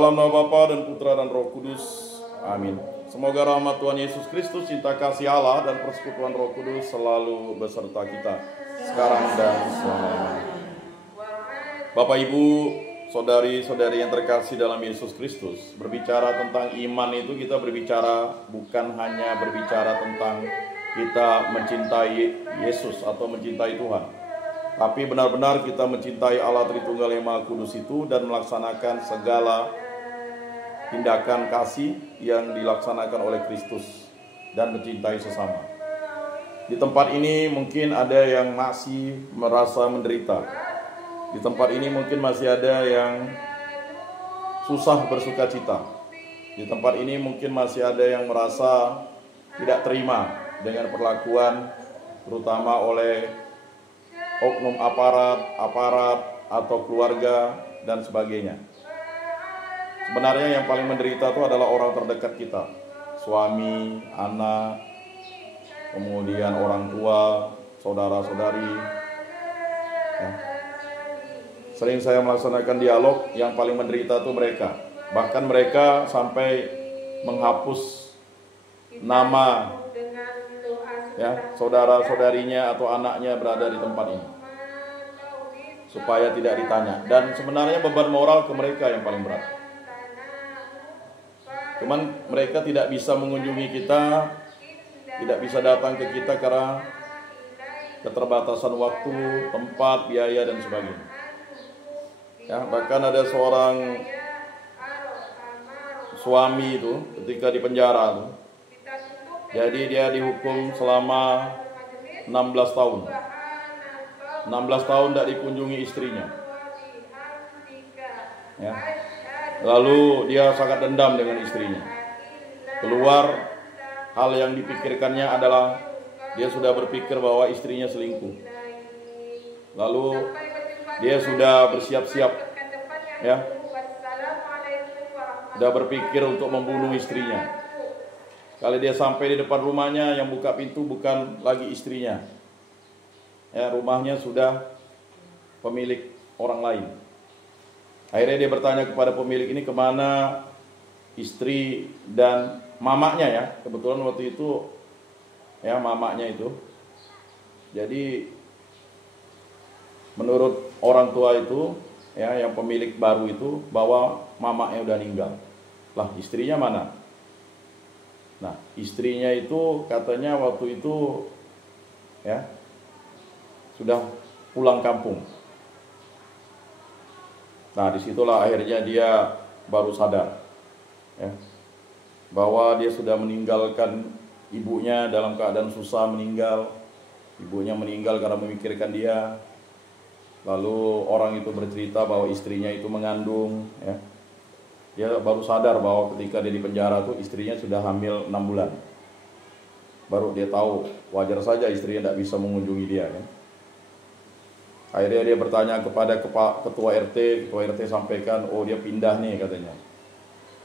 Dalam nama Bapa dan Putra dan Roh Kudus. Amin. Semoga rahmat Tuhan Yesus Kristus, cinta kasih Allah, dan persekutuan Roh Kudus selalu beserta kita sekarang dan selamanya. Bapak, Ibu, saudari-saudari yang terkasih dalam Yesus Kristus, berbicara tentang iman itu kita berbicara bukan hanya berbicara tentang kita mencintai Yesus atau mencintai Tuhan, tapi benar-benar kita mencintai Allah Tritunggal yang Maha Kudus itu dan melaksanakan segala tindakan kasih yang dilaksanakan oleh Kristus dan mencintai sesama. Di tempat ini mungkin ada yang masih merasa menderita. Di tempat ini mungkin masih ada yang susah bersuka cita. Di tempat ini mungkin masih ada yang merasa tidak terima dengan perlakuan terutama oleh oknum aparat atau keluarga dan sebagainya. Sebenarnya yang paling menderita itu adalah orang terdekat kita, suami, anak, kemudian orang tua, saudara-saudari. Ya. Sering saya melaksanakan dialog, yang paling menderita itu mereka. Bahkan mereka sampai menghapus nama ya, saudara-saudarinya atau anaknya berada di tempat ini, supaya tidak ditanya. Dan sebenarnya beban moral ke mereka yang paling berat. Cuman mereka tidak bisa mengunjungi kita, tidak bisa datang ke kita karena keterbatasan waktu, tempat, biaya, dan sebagainya. Ya, bahkan ada seorang suami itu ketika di penjara itu, jadi dia dihukum selama 16 tahun. 16 tahun tidak dikunjungi istrinya. Ya. Lalu dia sangat dendam dengan istrinya. Keluar, hal yang dipikirkannya adalah dia sudah berpikir bahwa istrinya selingkuh. Lalu dia sudah bersiap-siap, ya, sudah berpikir untuk membunuh istrinya. Kali dia sampai di depan rumahnya, yang buka pintu bukan lagi istrinya. Ya, rumahnya sudah pemilik orang lain. Akhirnya dia bertanya kepada pemilik ini kemana istri dan mamanya, ya. Kebetulan waktu itu ya mamanya itu. Jadi menurut orang tua itu, ya, yang pemilik baru itu, bahwa mamanya udah meninggal. Lah, istrinya mana? Nah, istrinya itu katanya waktu itu ya sudah pulang kampung. Nah, disitulah akhirnya dia baru sadar, ya, bahwa dia sudah meninggalkan ibunya dalam keadaan susah meninggal. Ibunya meninggal karena memikirkan dia. Lalu orang itu bercerita bahwa istrinya itu mengandung, ya. Dia baru sadar bahwa ketika dia di penjara tuh istrinya sudah hamil 6 bulan. Baru dia tahu, wajar saja istrinya tidak bisa mengunjungi dia, kan. Akhirnya dia bertanya kepada ketua RT sampaikan, oh dia pindah nih katanya.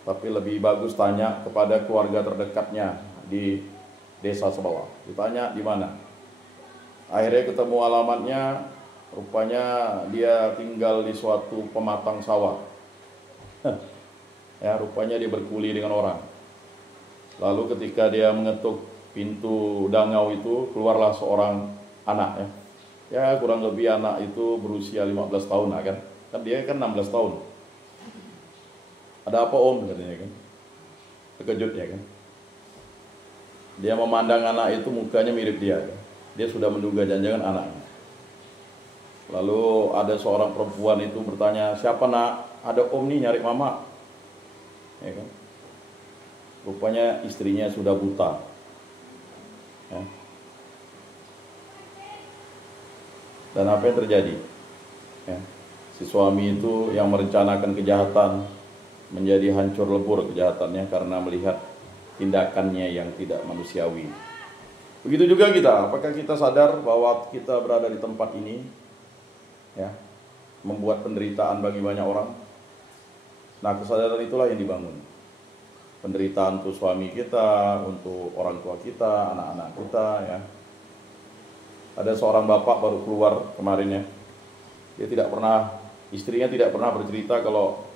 Tapi lebih bagus tanya kepada keluarga terdekatnya di desa sebelah. Ditanya di mana. Akhirnya ketemu alamatnya, rupanya dia tinggal di suatu pematang sawah. Ya, rupanya dia berkuli dengan orang. Lalu ketika dia mengetuk pintu dangau itu, keluarlah seorang anak, ya. Ya, kurang lebih anak itu berusia 15 tahun lah, kan. Kan dia kan 16 tahun. Ada apa om, katanya, kan. Terkejut, ya, kan. Dia memandang anak itu mukanya mirip dia, kan. Dia sudah menduga jangan-jangan anaknya. Lalu ada seorang perempuan itu bertanya, siapa nak? Ada om nih nyari mama, ya, kan. Rupanya istrinya sudah buta, ya. Dan apa yang terjadi? Ya, si suami itu yang merencanakan kejahatan menjadi hancur lebur kejahatannya karena melihat tindakannya yang tidak manusiawi. Begitu juga kita. Apakah kita sadar bahwa kita berada di tempat ini, ya, membuat penderitaan bagi banyak orang? Nah, kesadaran itulah yang dibangun. Penderitaan untuk suami kita, untuk orang tua kita, anak-anak kita, ya. Ada seorang bapak baru keluar kemarin, ya. Dia tidak pernah, istrinya tidak pernah bercerita kalau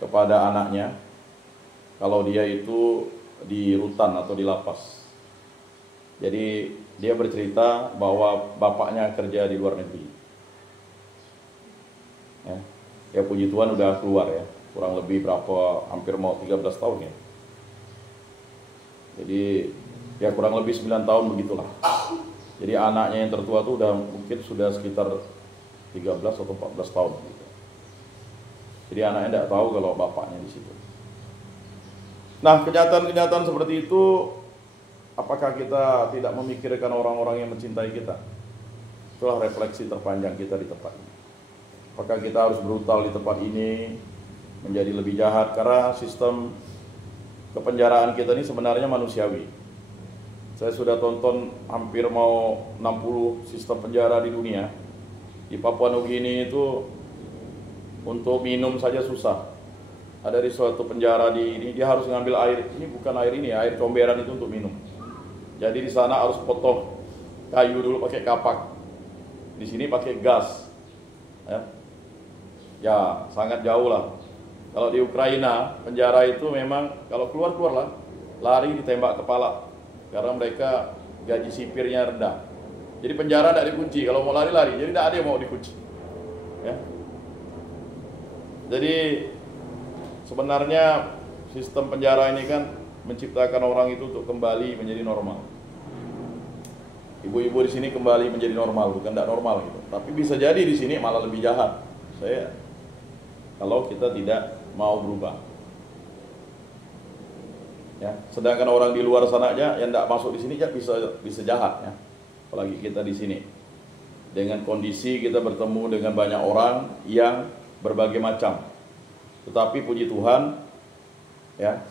kepada anaknya kalau dia itu di rutan atau di lapas. Jadi dia bercerita bahwa bapaknya kerja di luar negeri. Ya puji Tuhan udah keluar ya, kurang lebih hampir mau 13 tahun ya. Jadi ya kurang lebih 9 tahun begitulah. Jadi anaknya yang tertua tuh udah mungkin sudah sekitar 13 atau 14 tahun gitu. Jadi anaknya tidak tahu kalau bapaknya di situ. Nah, kenyataan-kenyataan seperti itu, apakah kita tidak memikirkan orang-orang yang mencintai kita? Itulah refleksi terpanjang kita di tempat ini. Apakah kita harus brutal di tempat ini, menjadi lebih jahat? Karena sistem kepenjaraan kita ini sebenarnya manusiawi. Saya sudah tonton hampir mau 60 sistem penjara di dunia. Di Papua Nugini itu untuk minum saja susah. Ada di suatu penjara di ini, dia harus ngambil air. Ini bukan air ini, air comberan itu untuk minum. Jadi di sana harus potong kayu dulu pakai kapak. Di sini pakai gas. Ya sangat jauh lah. Kalau di Ukraina, penjara itu memang kalau keluar lah, lari ditembak kepala. Karena mereka gaji sipirnya rendah. Jadi penjara tidak dikunci, kalau mau lari-lari. Jadi tidak ada yang mau dikunci. Ya. Jadi sebenarnya sistem penjara ini kan menciptakan orang itu untuk kembali menjadi normal. Ibu-ibu di sini kembali menjadi normal, bukan tidak normal gitu. Tapi bisa jadi di sini malah lebih jahat. Kalau kita tidak mau berubah. Ya, sedangkan orang di luar sana aja yang tidak masuk di sini ya bisa jahat ya. Apalagi kita di sini. Dengan kondisi kita bertemu dengan banyak orang yang berbagai macam. Tetapi puji Tuhan, ya,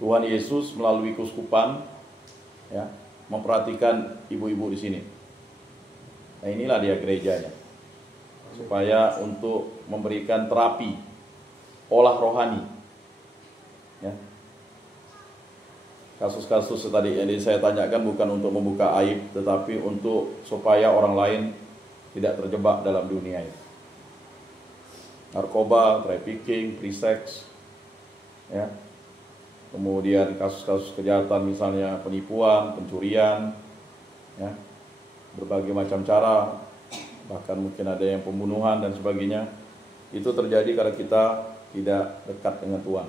Tuhan Yesus melalui keuskupan, ya, memperhatikan ibu-ibu di sini. Nah inilah dia gerejanya, supaya untuk memberikan terapi, olah rohani, ya. Kasus-kasus tadi yang saya tanyakan bukan untuk membuka aib, tetapi untuk supaya orang lain tidak terjebak dalam dunia ini. Narkoba, trafficking, free sex, ya. Kemudian kasus-kasus kejahatan misalnya penipuan, pencurian, ya. Berbagai macam cara, bahkan mungkin ada yang pembunuhan dan sebagainya. Itu terjadi karena kita tidak dekat dengan Tuhan.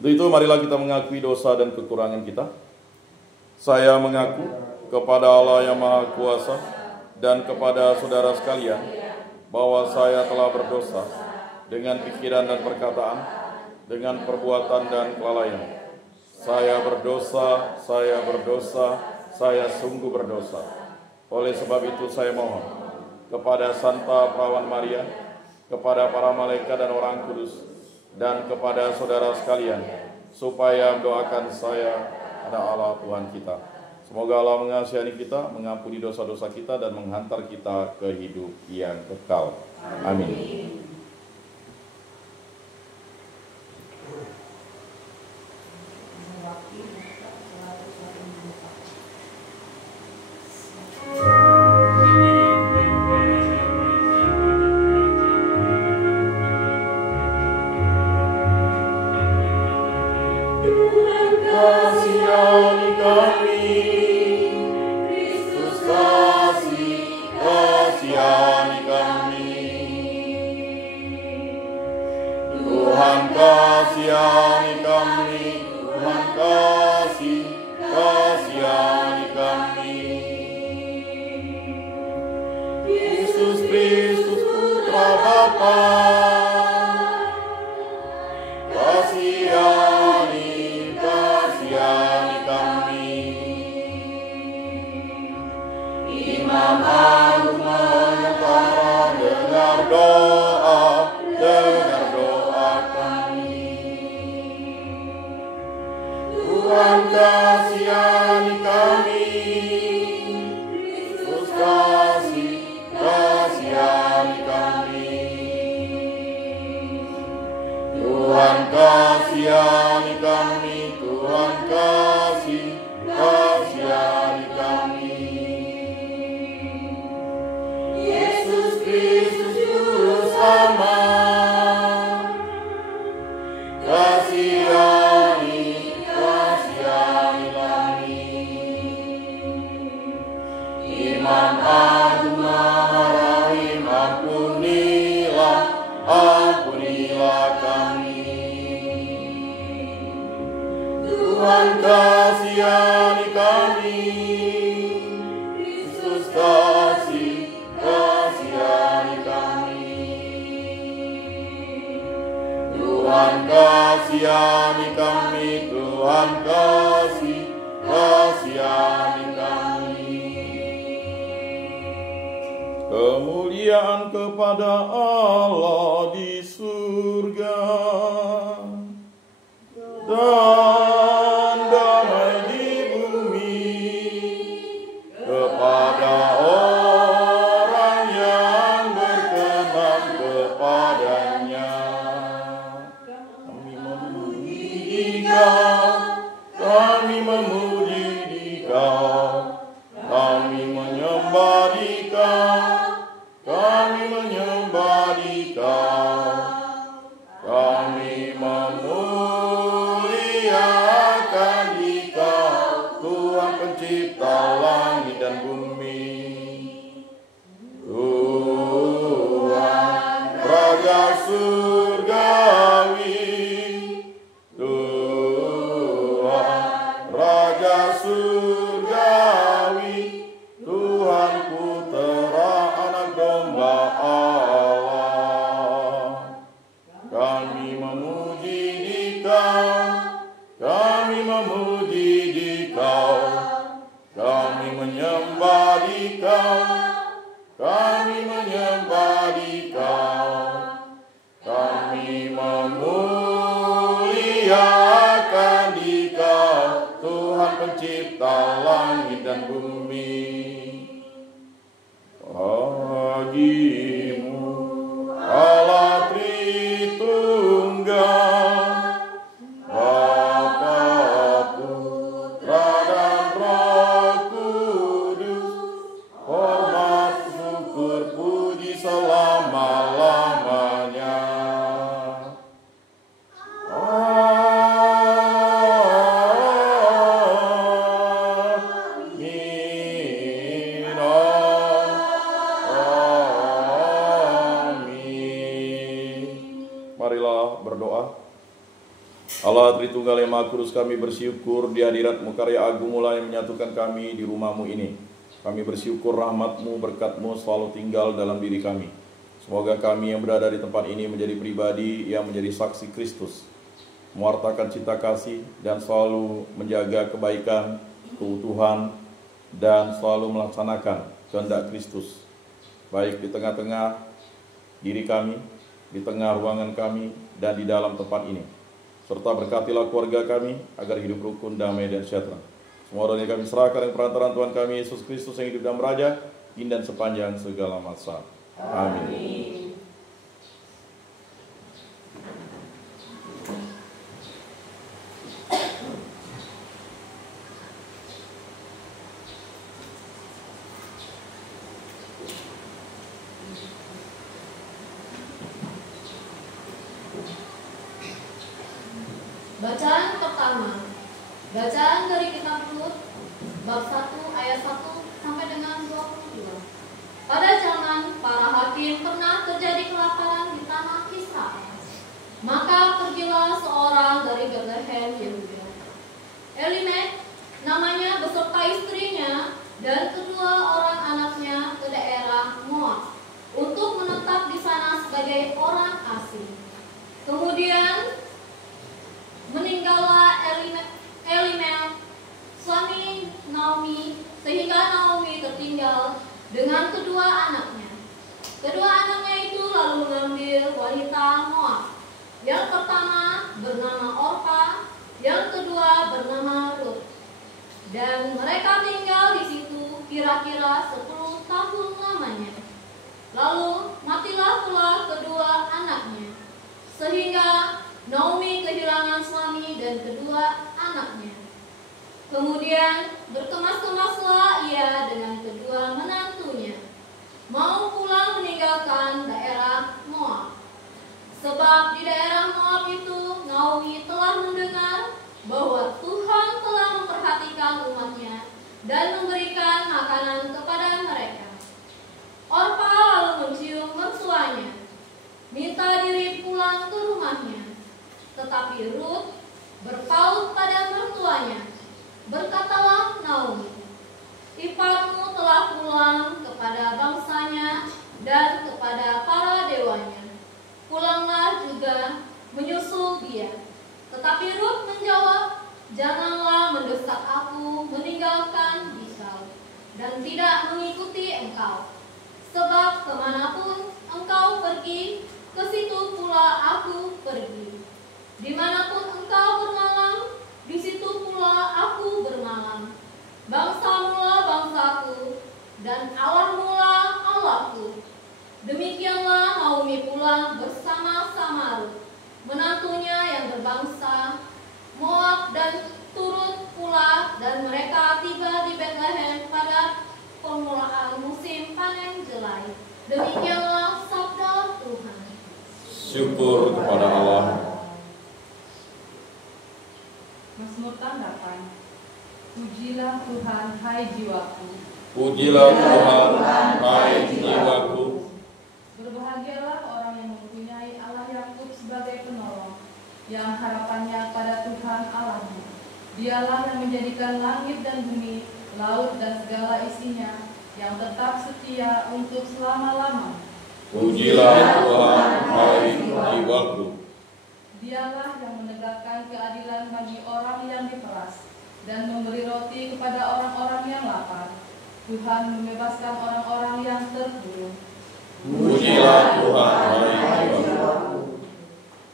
Untuk itu marilah kita mengakui dosa dan kekurangan kita. Saya mengaku kepada Allah yang Maha Kuasa dan kepada saudara sekalian bahwa saya telah berdosa dengan pikiran dan perkataan, dengan perbuatan dan kelalaian. Saya berdosa, saya sungguh berdosa. Oleh sebab itu saya mohon kepada Santa Perawan Maria, kepada para malaikat dan orang kudus, dan kepada saudara sekalian, supaya mendoakan saya pada Allah Tuhan kita. Semoga Allah mengasihani kita, mengampuni dosa-dosa kita, dan menghantar kita ke hidup yang kekal. Amin. Kasihani kami, Kristus kasihani kami. Tuhan kasihani kami, Tuhan kasihani kami. Yesus Kristus Putra Bapa, kasihani kami. Imam Agung Menentara, dengar doa kami. Tuhan kasihani kami, Kristus kasihani kami. Tuhan kasihani kami, Tuhan kasihani kami. Yesus Kristus Juru Selamat, Tuhan kasihani kami. Kristus kasihani kami. Tuhan kasihani kami, Tuhan kasihani kami. Kemuliaan kepada Allah di surga dan damai di bumi kepada orang yang berkenan kepadanya. Kami memuji Dikau, kami memuji Dikau, kami menyembah Dikau, kami menyembah Dikau, kami memuliakan Dikau, Tuhan pencipta langit dan bumi. Tuhan Raja surgawi, Tuhan Raja surgawi, Tuhan Putera Anak Domba Allah. Kami memuji Dikau, kami memuji Dikau, kami menyembah Dikau, kami menyembah Dikau, kami memuliakan Dikau, Tuhan pencipta langit dan bumi. Bagimu Allah Tritunggal, Bapa, Putra dan Roh Kudus, hormat, syukur, puji selama-lamanya. Marilah berdoa. Allah Tritunggal yang Maha Kudus, kami bersyukur di hadirat-Mu, karya agung-Mu yang menyatukan kami di rumah-Mu ini. Kami bersyukur rahmat-Mu, berkat-Mu selalu tinggal dalam diri kami. Semoga kami yang berada di tempat ini menjadi pribadi yang menjadi saksi Kristus, mewartakan cinta kasih dan selalu menjaga kebaikan, keutuhan, dan selalu melaksanakan kehendak Kristus, baik di tengah-tengah diri kami, di tengah ruangan kami, dan di dalam tempat ini. Serta berkatilah keluarga kami agar hidup rukun, damai, dan sejahtera. Semua doa yang kami serahkan dengan perantaraan Tuhan kami Yesus Kristus yang hidup dan meraja kini dan sepanjang segala masa. Amin. Bacaan pertama, bacaan dari kitab Rut, bab 1 ayat 1 sampai dengan 22. Pada zaman para hakim pernah terjadi kelaparan di tanah Israel. Maka pergilah seorang dari Betlehem Yehuda, Elimelek namanya, beserta istrinya dan kedua orang anaknya ke daerah Moab untuk menetap di sana sebagai orang asing. Kemudian meninggallah Elimelek suami Naomi, sehingga Naomi tertinggal dengan kedua anaknya. Kedua anaknya itu lalu mengambil wanita Moab. Yang pertama bernama Orpa, yang kedua bernama Rut. Dan mereka tinggal di situ kira-kira 10 tahun lamanya. Lalu matilah pula kedua anaknya, sehingga Naomi kehilangan suami dan kedua anaknya. Kemudian berkemas-kemaslah ia dengan kedua menantunya, mau pulang meninggalkan daerah Moab. Sebab di daerah Moab itu Naomi telah mendengar bahwa Tuhan telah memperhatikan umatnya dan memberikan makanan kepada mereka. Orpa lalu mencium mertuanya, minta diri pulang ke rumahnya. Tetapi Rut berpaut pada mertuanya bangsanya. Berkatalah Naomi, iparmu telah pulang kepada bangsanya dan kepada para dewanya. Pulanglah juga menyusul dia. Tetapi Rut menjawab, janganlah mendesak aku meninggalkan Biskal dan tidak mengikuti engkau. Sebab kemanapun engkau pergi, ke situ pula aku pergi. Dimanapun engkau bermalam, di situ pula aku bermalam. Bangsamulah bangsaku, dan Allahmulah Allahku. Demikianlah Naomi pulang bersama-sama Rut, menantunya yang berbangsa Moab, dan turut pula, dan mereka tiba di Betlehem pada permulaan musim panen jelai. Demikianlah sabda Tuhan. Syukur kepada Allah. Mazmur tanggapan. Pujilah Tuhan, hai jiwaku. Pujilah Tuhan, hai jiwaku. Berbahagialah orang yang mempunyai Allah Yakub sebagai penolong, yang harapannya pada Tuhan Allahnya. Dialah yang menjadikan langit dan bumi, laut dan segala isinya, yang tetap setia untuk selama-lamanya. Pujilah Tuhan, hai jiwaku. Dialah yang menegakkan keadilan bagi orang yang diperas, dan memberi roti kepada orang-orang yang lapar. Tuhan membebaskan orang-orang yang terkurung. Pujilah Tuhan, hai jiwaku.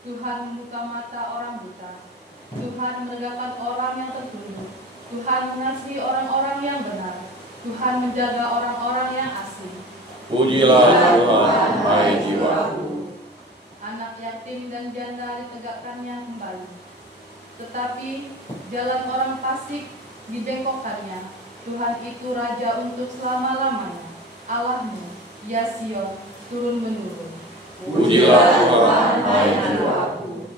Tuhan membuka mata orang buta. Tuhan menegakkan orang yang terkurung. Tuhan mengasihi orang-orang yang benar. Tuhan menjaga orang-orang yang asing. Pujilah Tuhan, hai jiwaku. Anak yatim dan janda ditegakkannya kembali. Tetapi jalan orang fasik dibengkokkannya. Tuhan itu raja untuk selama-lamanya. Allahmu, ya Sion, turun-menurun. Pujilah Tuhan, hai jiwaku.